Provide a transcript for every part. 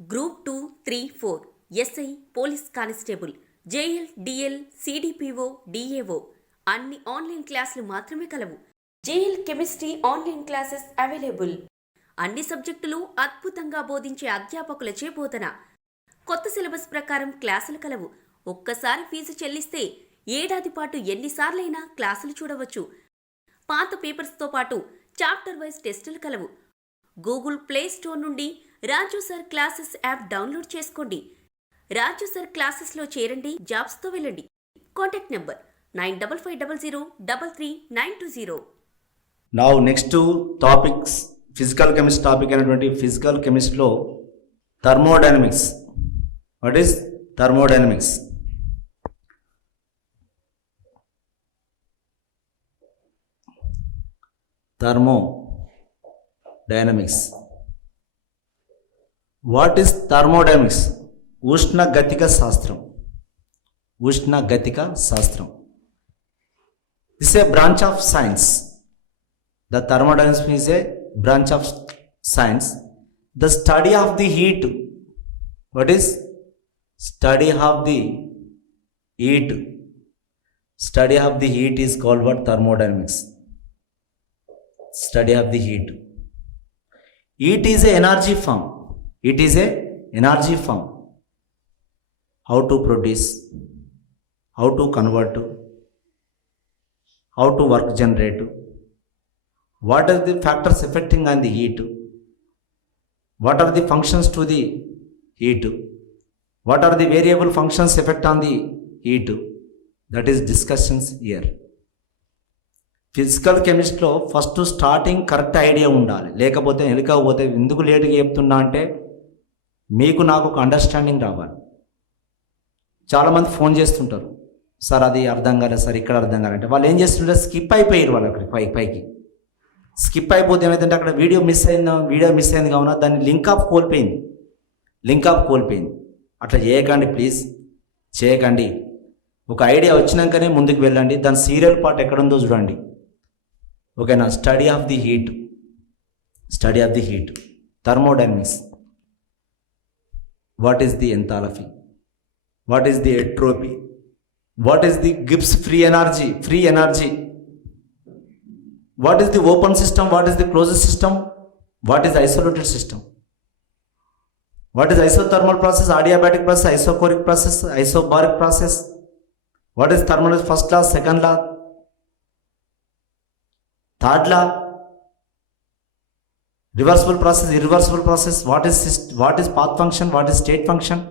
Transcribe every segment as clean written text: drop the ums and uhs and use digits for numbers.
గ్రూప్ 2, 3, 4 SI police constable JL DL CDPO DAO అన్ని ఆన్లైన్ క్లాసులు మాత్రమే కలవు. JL chemistry online classes available. అన్ని సబ్జెక్టులు అద్భుతంగా బోధించే అధ్యాపకులచే బోధన. కొత్త సిలబస్ ప్రకారం క్లాసులు కలవు. ఒక్కసారి ఫీజు చెల్లిస్తే ఏడాది పాటు ఎన్నిసార్లైనా క్లాసులు చూడవచ్చు. పాత పేపర్స్తో పాటు చాప్టర్ వైజ్ టెస్టులు కలవు. గూగుల్ ప్లే స్టోర్ నుండి Raju sir classes app download చేసుకోండి. రాజు సార్ క్లాసెస్లో చేరండి, జాబ్స్తో వెళ్ళండి. Contact number 9550333920. Now next topics physical chemistry topic అయినటువంటి ఫిజికల్ కెమిస్ట్రీలో thermodynamics. What is thermodynamics? Thermodynamics. What is thermodynamics? ఉష్ణగతిక శాస్త్రం. ఉష్ణగతిక శాస్త్రం. This is a branch of science. The thermodynamics is a branch of science. The study of the heat. What is study of the heat? Study of the heat is called what? Thermodynamics. Study of the heat. Heat is a energy form. It is a energy form. How to produce, how to convert, how to work generate, what are the factors affecting on the heat, what are the functions to the heat, what are the variable functions effect on the heat, that is discussions here. Physical కెమిస్ట్రీలో first starting correct idea ఉండాలి, లేకపోతే వెనకపోతే ఎందుకు లేటుగా చెప్తున్నా అంటే మీకు నాకు ఒక అండర్స్టాండింగ్ రావాలి. చాలామంది ఫోన్ చేస్తుంటారు, సార్ అది అర్థం కాలేదు సార్, ఇక్కడ అర్థం కాలంటే వాళ్ళు ఏం చేస్తుంటారు, స్కిప్ అయిపోయారు. వాళ్ళు అక్కడ పైకి స్కిప్ అయిపోతే ఏమైందంటే అక్కడ వీడియో మిస్ అయింది కావున దాన్ని లింక్ ఆఫ్ కోల్పోయింది. అట్లా చేయకండి, ప్లీజ్ చేయకండి. ఒక ఐడియా వచ్చినాకనే ముందుకు వెళ్ళండి. దాని సీరియల్ పార్ట్ ఎక్కడుందో చూడండి, ఓకేనా? Study of the heat. Thermodynamics. What is the enthalpy? What is the entropy? What is the Gibbs free energy? What is the open system? What is the closed system? What is isolated system? What is isothermal process, adiabatic process, isochoric process, isobaric process? What is thermodynamics first law, సెకండ్ law, third law? Reversible process, irreversible process. What is path function? What is state function?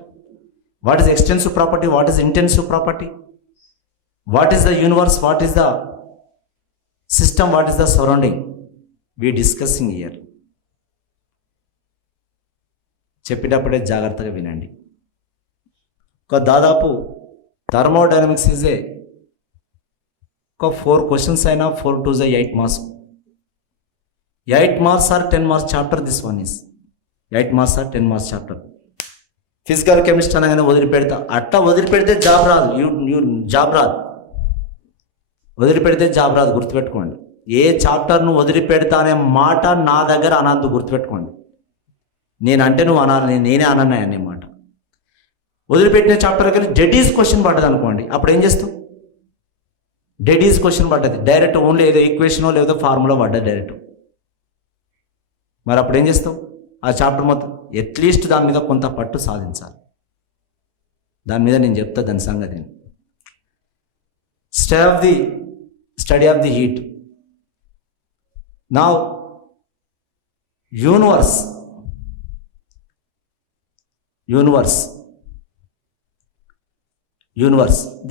What is extensive property? What is intensive property? What is the universe? What is the system? What is the surrounding? We discussing here. చెప్పేటప్పుడే జాగ్రత్తగా వినండి. ఒక దాదాపు thermodynamics is ఒక 4 క్వశ్చన్స్ అయినా 4 2 8 marks. 8 marks or 10 marks chapter. This one is 8 marks or 10 marks chapter. Physical chemistry అనగానే వదిలిపెడితే జాబ్ రాదు. వదిలిపెడితే జాబ్ రాదు, గుర్తుపెట్టుకోండి. ఏ చాప్టర్ను వదిలిపెడతా అనే మాట నా దగ్గర అనద్దు, గుర్తుపెట్టుకోండి. నేనంటే నువ్వు అనాలి, నేనే అనన్నా అనే మాట. వదిలిపెట్టిన చాప్టర్కి వెళ్ళి డెడ్ ఈజ్ క్వశ్చన్ పడ్డది అనుకోండి, అప్పుడు ఏం చేస్తావు? డెడ్ ఈజ్ క్వశ్చన్ పడ్డది డైరెక్ట్, ఓన్లీ ఏదో ఈక్వేషనో లేదో ఫార్ములా పడ్డది డైరెక్ట్. మరి అప్పుడు ఏం చేస్తావు? ఆ చాప్టర్ మొత్తం అట్లీస్ట్ దాని మీద కొంత పట్టు సాధించాలి. దాని మీద నేను చెప్తా దాని సంగతి. Study of the heat. Now universe.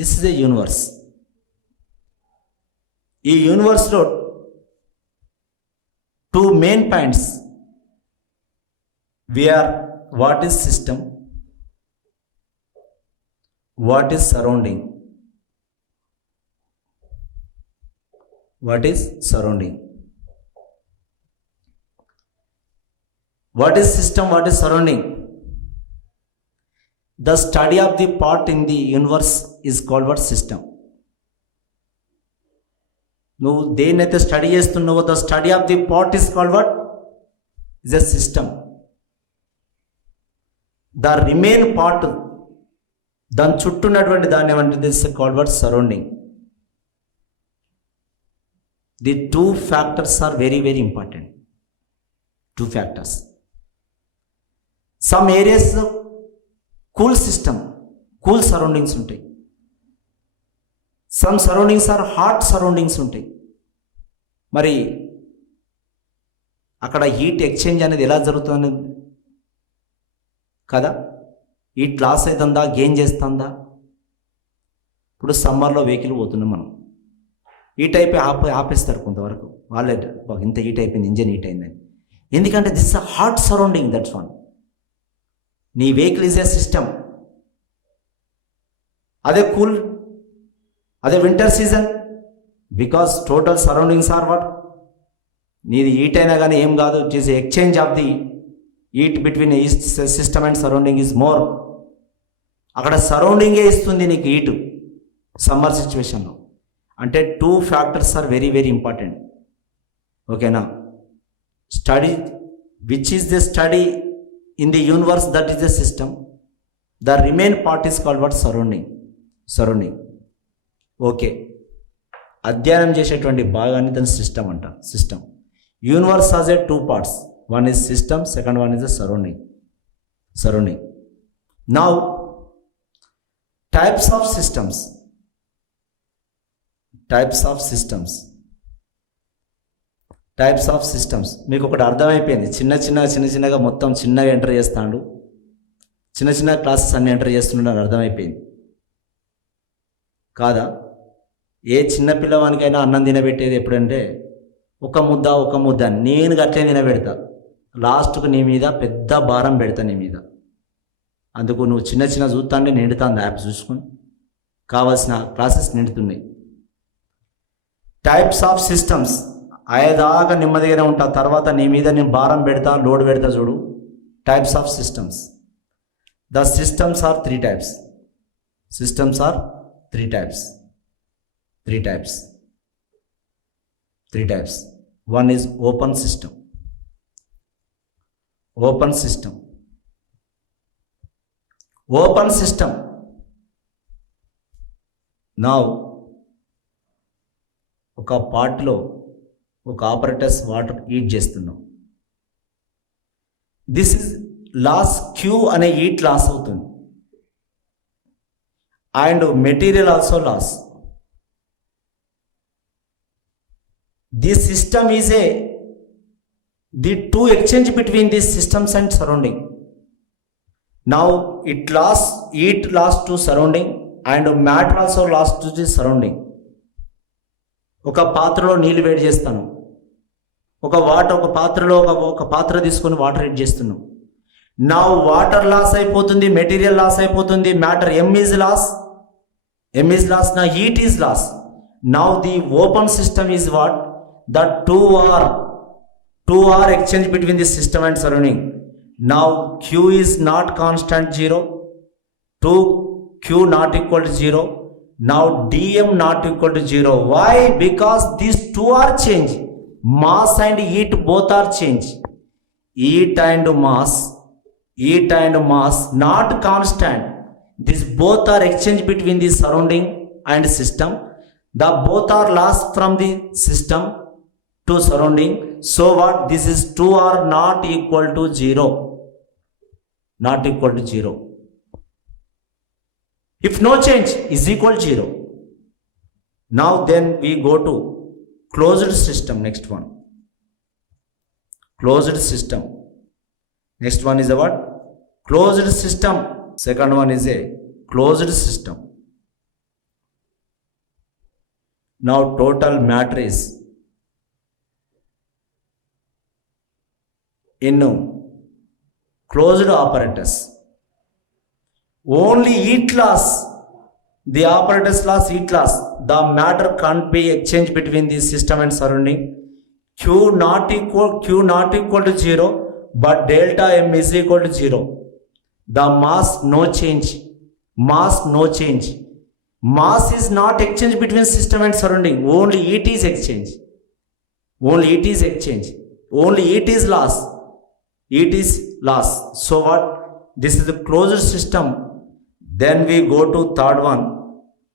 This is a universe. ఈ యూనివర్స్లో 2 main points. What is system? What is surrounding? What is surrounding? What is system? What is surrounding? The study of the part in the universe is called what? System. నువ్వు దేన్నైతే study చేస్తున్నావో the study of the part is called what? Is a system. The remain part, దాని చుట్టూ ఉన్నటువంటి దాన్ని ఏమంటే this called what surrounding. The two factors are very very important. Two factors. Some areas cool system, cool surroundings ఉంటాయి. Some surroundings are hot surroundings ఉంటాయి. మరి అక్కడ heat exchange అనేది ఎలా జరుగుతుంది కదా? హీట్ లాస్ అవుతుందా, గెయిన్ చేస్తుందా? ఇప్పుడు సమ్మర్లో వెహికల్ పోతున్నాం మనం, హీట్ అయిపోయి ఆపేస్తారు కొంతవరకు. వాళ్ళే ఇంత హీట్ అయిపోయింది, ఇంజన్ హీట్ అయిందని. ఎందుకంటే this is a hot surrounding, that's one. నీ వెహికల్ ఈజ్ ఏ సిస్టమ్. అదే కూల్, అదే winter season, because total surroundings are what, నీది హీట్ అయినా కానీ ఏం కాదు. It is exchange of the heat between ఈస్ట్ system and surrounding is more. అక్కడ సరౌండింగే ఇస్తుంది నీకు హీట్ సమ్మర్ సిచ్యువేషన్లో. అంటే two factors are very very important. ఓకేనా? Study which is the study in the universe, that is the system. The remain part is called what surrounding. Surrounding. Okay, అధ్యయనం చేసేటువంటి భాగాన్ని దాని సిస్టమ్ అంటారు. System. Universe has A two parts. One is system, second one is the surrounding. Surrounding. Now types of systems. Types of systems. Types of systems మీకు ఒకటి అర్థమైపోయింది. చిన్నగా మొత్తం చిన్నగా ఎంటర్ చేస్తాడు, చిన్న క్లాసెస్ అన్ని ఎంటర్ చేస్తున్నాడు, అర్థమైపోయింది కాదా? ఏ చిన్న పిల్లవానికైనా అన్నం తినబెట్టేది ఎప్పుడంటే ఒక ముద్ద. నేను అట్లే తినబెడతా. లాస్ట్కు నీ మీద పెద్ద భారం పెడతా నీ మీద. అందుకు నువ్వు చిన్న చూస్తాంటే నిండుతాను, యాప్ చూసుకొని కావాల్సిన క్లాసెస్ నిండుతున్నాయి. Types of systems. అయ్యేదాకా నెమ్మదిగానే ఉంటా, తర్వాత నీ మీద నేను భారం పెడతా, లోడ్ పెడతా. చూడు, types of systems. The systems are three types. Systems are three types. Three types. One is open system. Open system. Now, ఒక పార్ట్లో ఒక ఆపరేటర్స్ వాటర్ హీట్ చేస్తున్నాం. దిస్ ఇస్ లాస్ క్యూ అనే హీట్ లాస్ అవుతుంది. And material also loss. This system is the two exchange between these systems and surrounding. Now it lost heat loss to surrounding and matter also lost to the surrounding. ఒక పాత్రలో నీళ్ళు వేడి చేస్తాను, ఒక పాత్ర తీసుకొని water heat చేస్తున్నాం. నా వాటర్ లాస్ అయిపోతుంది, మెటీరియల్ లాస్ అయిపోతుంది, మ్యాటర్ ఎమ్ ఈజ్ లాస్, నా heat is loss. Now the open system is what? The two are exchange between the system and surrounding. Now Q is not constant 0, 2Q not equal to 0. Now dm not equal to 0. Why? Because these two are change. Mass and heat both are change. Heat and mass not constant. These both are exchange between the surrounding and system. The both are lost from the system to surrounding. So what? This is 2 are not equal to 0. Not equal to 0. If no change is equal to 0. Now then we go to closed system. Next one. Closed system. Next one is a what? Closed system. Second one is a closed system. Now total matter is in closed apparatus. Only heat loss, the apparatus loss, heat loss. The matter can't be exchanged between the system and surrounding. Q not equal to 0, but delta M is equal to 0. The mass no change. Mass is not exchanged between system and surrounding. Only heat is exchange. Only heat is loss. So what? this is the closed system. Then we go to third one,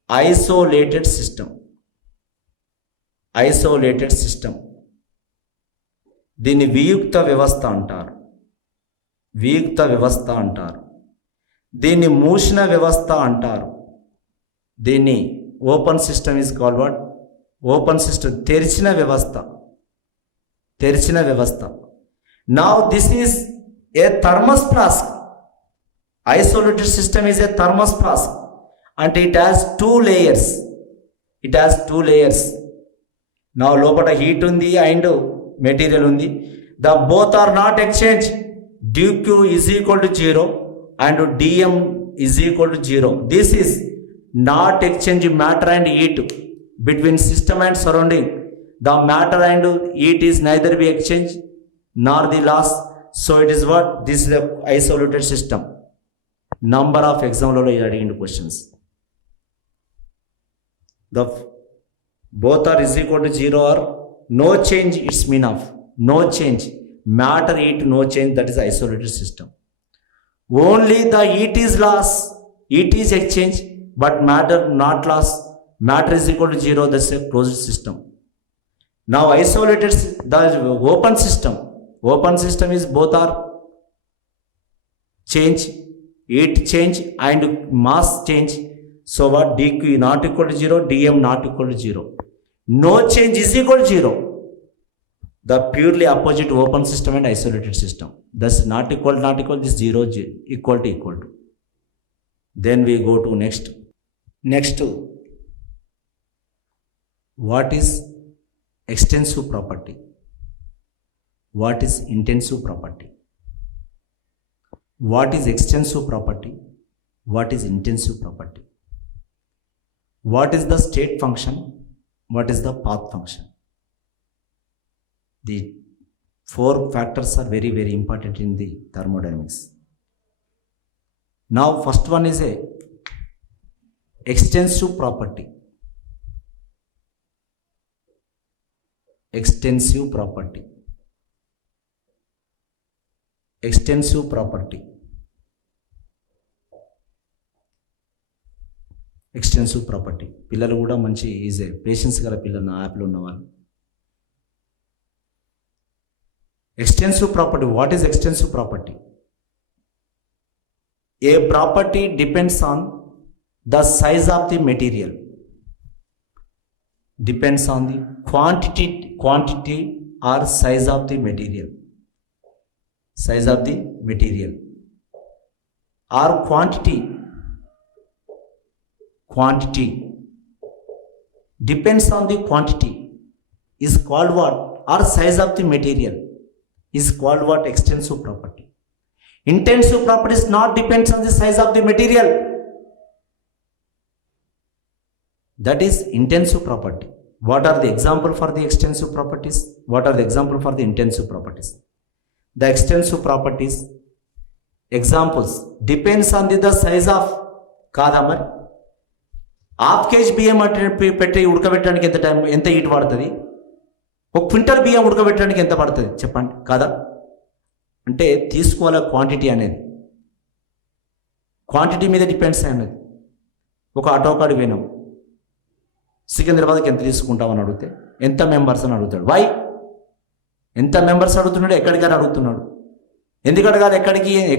isolated system. Isolated system. దీన్ని వియుక్త వ్యవస్థ అంటారు. వియుక్త వ్యవస్థ అంటారు. దీన్ని మూసిన వ్యవస్థ అంటారు. దీన్ని open system is called what? Open system, తెరిచిన వ్యవస్థ. తెరిచిన వ్యవస్థ. Now this is a thermos flask. Isolated system is a thermos flask అంటే it has 2 layers. It has 2 layers. నా లోపల హీట్ ఉంది అండ్ మెటీరియల్ ఉంది. The both are not exchange. dq is equal to 0 and dm is equal to 0. This is not exchange matter and heat between system and surrounding. The matter and heat is neither be exchange nor the loss. So it is what? This is the isolated system. Number of example adding questions. The both are is equal to 0 or no change, it's mean of no change. Matter heat no change, that is isolated system. Only the heat is loss, heat is exchange, but matter not loss. Matter is equal to 0, that's a closed system. Now isolated, the open system. Open system is both are change, heat change and mass change. So what? dq not equal to 0, dm not equal to 0. No change is equal to 0. The purely opposite open system and isolated system. Thus not equal, this 0, equal to. Then we go to next. What is extensive property? What is intensive property? What is extensive property? What is intensive property? What is the state function? What is the path function? The 4 factors are very, very important in the thermodynamics. Now first one is a extensive property. Extensive property. Extensive property. Extensive property. పిల్లలు కూడా మంచి easy patience గల పిల్లలు నా యాప్లో ఉన్నవాళ్ళు. Extensive property. What is extensive property? A property depends on the size of the material. Depends on the quantity or size of the material. Size of the material or quantity depends on the quantity is called what? Or size of the material is called what? Extensive property. Intensive properties not depends on the size of the material, that is intensive property. What are the example for the extensive properties? What are the example for the intensive properties? The extensive properties examples depends on the size of కాదా మరి? ½ kg బియ్యం పెట్టి ఉడకబెట్టడానికి ఎంత హీట్ పడుతుంది? 1 క్వింటల్ బియ్యం ఉడకబెట్టడానికి ఎంత పడుతుంది చెప్పండి? కాదా? అంటే తీసుకోవాలి క్వాంటిటీ అనేది. క్వాంటిటీ మీద డిపెండ్స్ అనేది. ఒక ఆటో కాడు పోయినాం, సికింద్రాబాద్కి ఎంత తీసుకుంటావు అని అడిగితే ఎంత మెంబర్స్ అని అడుగుతాడు. వై? ఎంత మెంబర్స్ అడుగుతున్నాడు? ఎక్కడికని అడుగుతున్నాడు. ఎందుకు అడగాలి?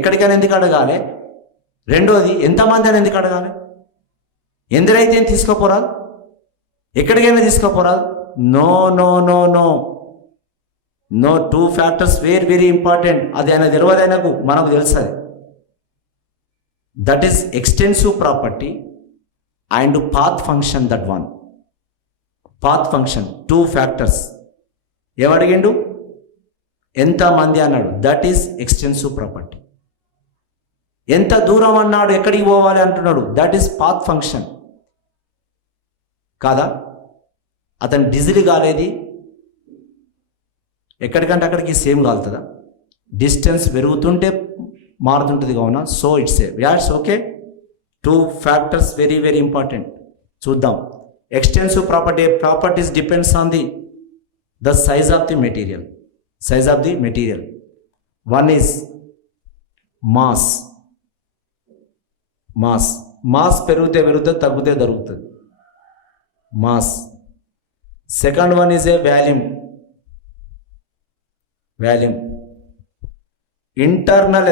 ఎక్కడికైనా ఎందుకు అడగాలి? రెండోది ఎంతమంది అని ఎందుకు అడగాలి? ఎందరైతే ఏం తీసుకోపోరాదు, ఎక్కడికైనా తీసుకోపోరాదు. No no no no no 2 factors very very important. అది ఆయన తెలియదు, ఆయనకు మనకు తెలుస్తుంది. That is extensive property and path function. That one path function 2 factors. ఏమడిగిండు? ఎంతమంది అన్నాడు, దట్ ఈస్ ఎక్స్టెన్సివ్ ప్రాపర్టీ. ఎంత దూరం అన్నాడు, ఎక్కడికి పోవాలి అంటున్నాడు, దట్ ఈస్ పాత్ ఫంక్షన్. కాదా? అతను డిజిల్ కాలేది, ఎక్కడికంటే అక్కడికి సేమ్ కాలుతుందా? డిస్టెన్స్ పెరుగుతుంటే మారుతుంటుంది కావున. So it's ads okay. 2 factors very very important. చూద్దాం. Extensive properties depends on the size of the material. One is mass. Mass పెరిగితే తగ్గితే తరుగుతుంది. Mass. Second one is a volume. Internal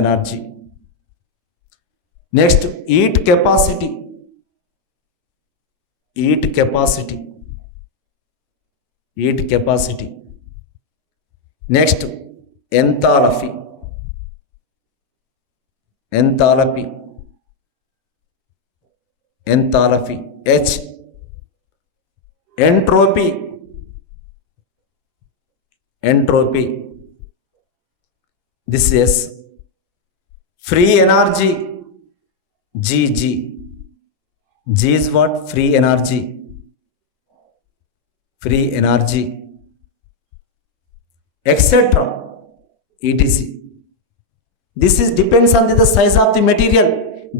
energy. Next heat capacity. Next enthalpy. H. Entropy. This is free energy. G is what? Free energy. Etc. etc. This is depends on the size of the material.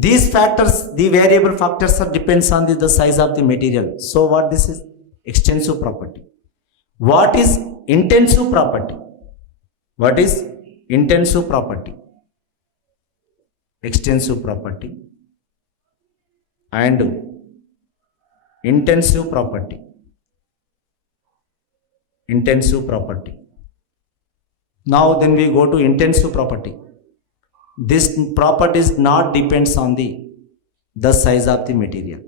These factors, the variable factors, are depends on the size of the material. So what this is? Extensive property. What is intensive property? Extensive property and intensive property. Now then we go to intensive property. This properties not depends on the size of the material.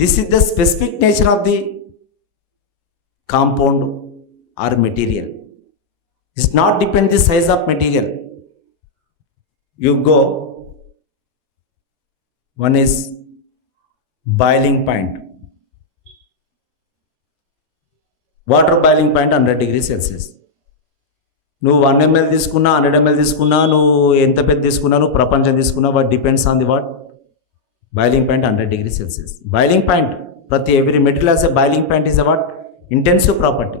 This is the specific nature of the compound or material. It's not depend the size of material. You go, one is boiling point. Water boiling point 100 degrees Celsius. నువ్వు 1 ml తీసుకున్నా 100 ml తీసుకున్నా నువ్వు ఎంత పెద్ద తీసుకున్నా నువ్వు ప్రపంచం తీసుకున్నా what depends on the what boiling point 100 degrees Celsius. Boiling point ప్రతి every material has a boiling point is a what intensive property.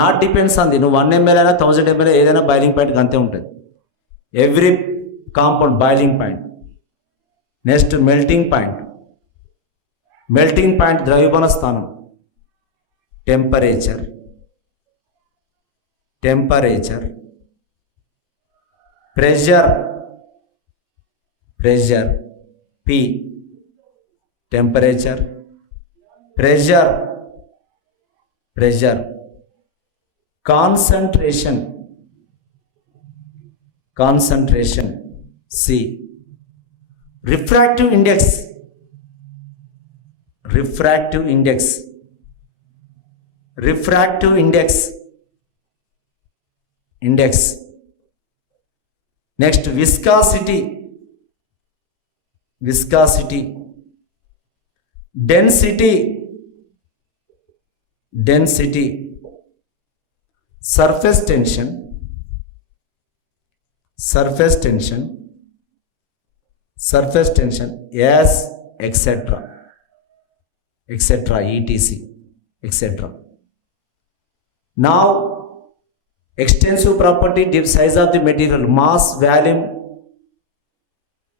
Not depends on the నువ్వు 1 ml అయినా 1000 ml ఏదైనా బాయిలింగ్ పాయింట్ అంతే ఉంటుంది. Every compound boiling point. Next melting point. ద్రవ్యమాన స్థానం. Temperature. Pressure P. Temperature, pressure, concentration C. Refractive index next viscosity, density, surface tension, yes, etc. etc. Now extensive property, size of the material, mass, volume,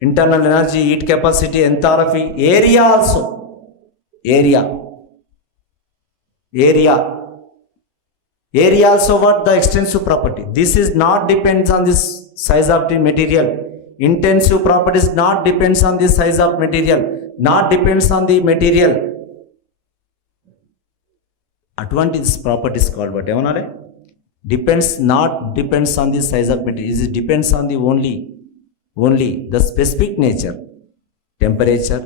internal energy, heat capacity, enthalpy, area also. Area also what? The extensive property. This is not depends on this size of the material. Intensive properties not depends on the size of material, not depends on the material. అటువంటి properties called but ఏమన్నారే depends on the size of material. It depends on the only the specific nature, temperature,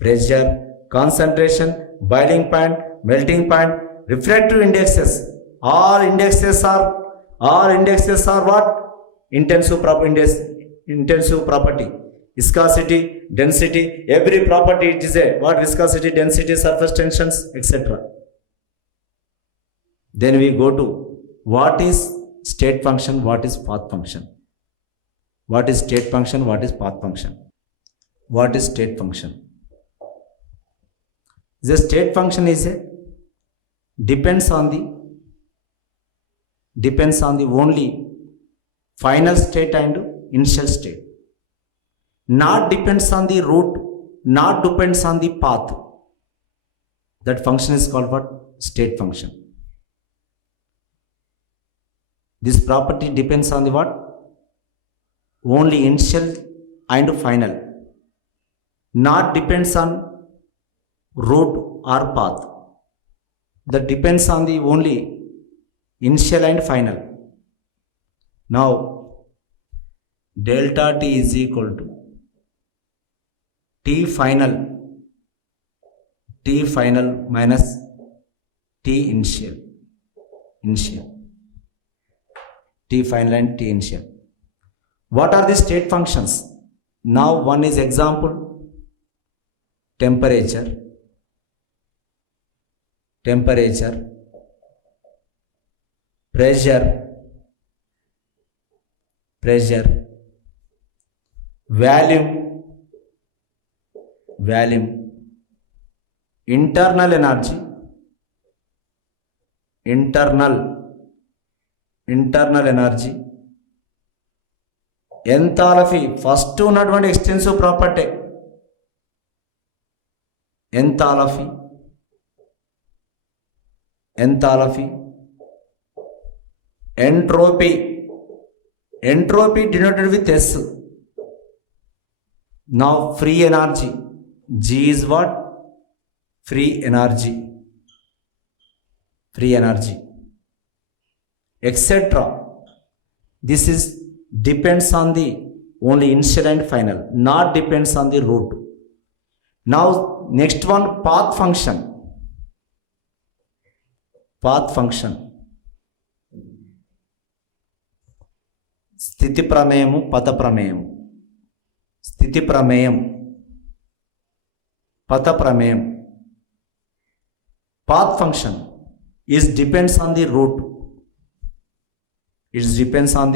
pressure, concentration, boiling point, melting point, refractive indexes. All indexes are what? Intensive property. Viscosity, density, every property it is a what? Viscosity, density, surface tensions, etc. Then we go to what is state function, what is path function. What is state function, what is path function? What is state function? The state function is a depends on the only final state and initial state. Not depends on the route, not depends on the path. That function is called what? State function. This property depends on the what? Only initial and final. Not depends on route or path. That depends on the only initial and final. Now delta t is equal to t final minus t initial t final and t initial. What are the state functions? Now one is example, temperature, pressure, volume, internal energy, internal energy, enthalpy. First ఉన్నటువంటి extensive property enthalpy, entropy denoted with S. Now free energy, G is what? Free energy, etc. This is depends on the only initial and final, not depends on the route. Now next one, path function. స్థితి ప్రమేయము, పథ ప్రమేయం. పథ ప్రమేయం. Path function is depends on the route. Depends on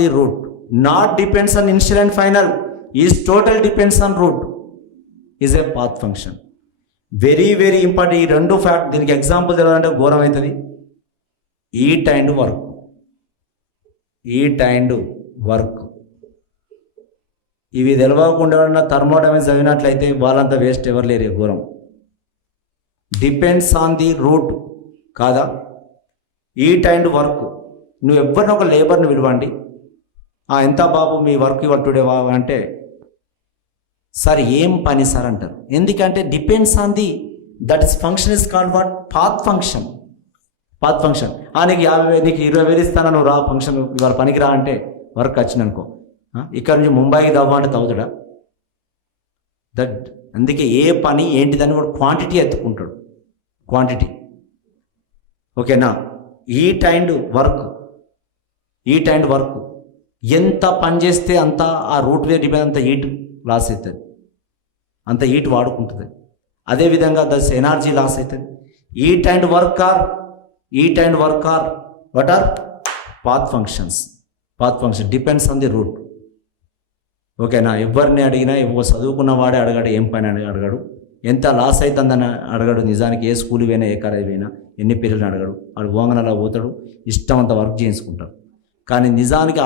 the route, not depends on initial and final. Is total depends on route is a path function. Very important. ఈ రెండు ఫ్యాక్ట్ దీనికి ఎగ్జాంపుల్ తెలవాలంటే ఘోరం అవుతుంది. ఈట్ అండ్ వర్క్ ఇవి తెలవకుండా థర్మోడైనమిక్స్ చదివినట్లయితే వాళ్ళంతా వేస్ట్, ఎవరు లేరు. ఘోరం. డిపెండ్స్ ఆన్ ది రూట్ కాదా? Eat and work. నువ్వు ఎవరిని ఒక లేబర్ని విలువండి, ఎంత బాబు మీ వర్క్ ఇవ్వ టుడే బాబు అంటే, సార్ ఏం పని సార్ అంటారు. ఎందుకంటే depends on the that is function is called what? Path function. నీకు 50,000 నీకు 20,000 ఇస్తాను, నువ్వు రా ఫంక్షన్ ఇవాళ పనికి రా అంటే వర్క్ వచ్చిందనుకో, ఇక్కడ నుంచి ముంబైకి దవ్వ అంటే తవ్వుతాడా? దట్ అందుకే ఏ పని ఏంటిదని వాడు క్వాంటిటీ ఎత్తుకుంటాడు. ఓకేనా? ఈట్ అండ్ వర్క్ ఎంత పని చేస్తే అంత ఆ రూట్ వే డిపెండ్, అంత హీట్ లాస్ అవుతుంది, అంత హీట్ వాడుకుంటుంది. అదేవిధంగా దస్ ఎనర్జీ లాస్ అవుతుంది. Heat and work are what are? Path function depends on the route. ఓకేనా? ఎవరిని అడిగినా చదువుకున్న వాడే అడగాడు, ఏం పని అడగాడు, ఎంత లాస్ అవుతుందని అడగాడు. నిజానికి ఏ స్కూల్ పోయినా, ఏ కాలేజ్ పోయినా, ఎన్ని పీరియడ్ని అడగాడు. వాడు ఓంగనలా పోతాడు, ఇష్టం అంత వర్క్ చేయించుకుంటాడు. కానీ నిజానికి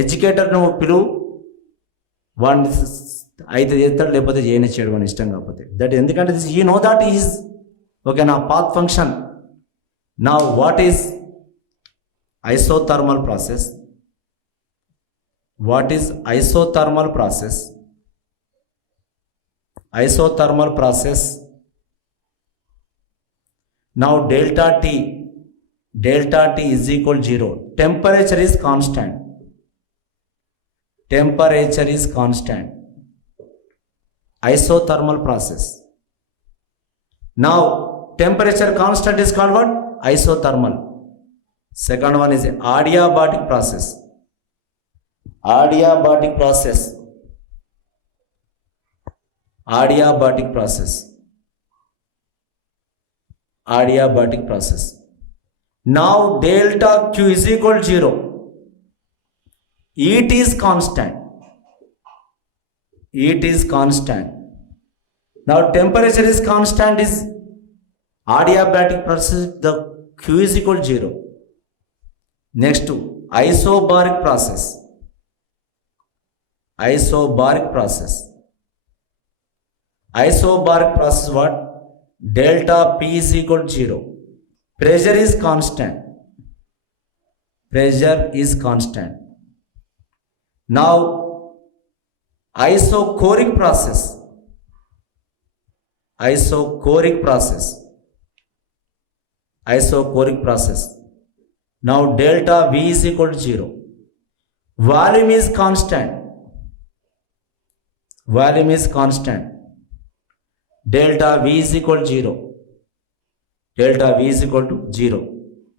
ఎడ్యుకేటర్ నువ్వు పిలువు, వాడిని అయితే చేస్తాడు, లేకపోతే చేయనిచ్చాడు వాడిని ఇష్టం కాకపోతే. దట్ ఎందుకంటే యూ నో దట్ ఈజ్ ఓకేనా పాత్ ఫంక్షన్. నా what is isothermal process? What is isothermal process? Now delta T is equal 0. Temperature is constant. Isothermal process. Now temperature constant is called what? Isothermal. Second one is adiabatic process. Now delta Q is equal to 0. Heat is constant. Now temperature is constant, is adiabatic process, the Q is equal to 0. Next to isobaric process. What? Delta P is equal to 0. Pressure is constant. Pressure is constant. Now, isochoric process. Isochoric process. Isochoric process. Now, delta V is equal to 0. Volume is constant. Volume is constant. Delta V is equal to 0. Delta V is equal to 0.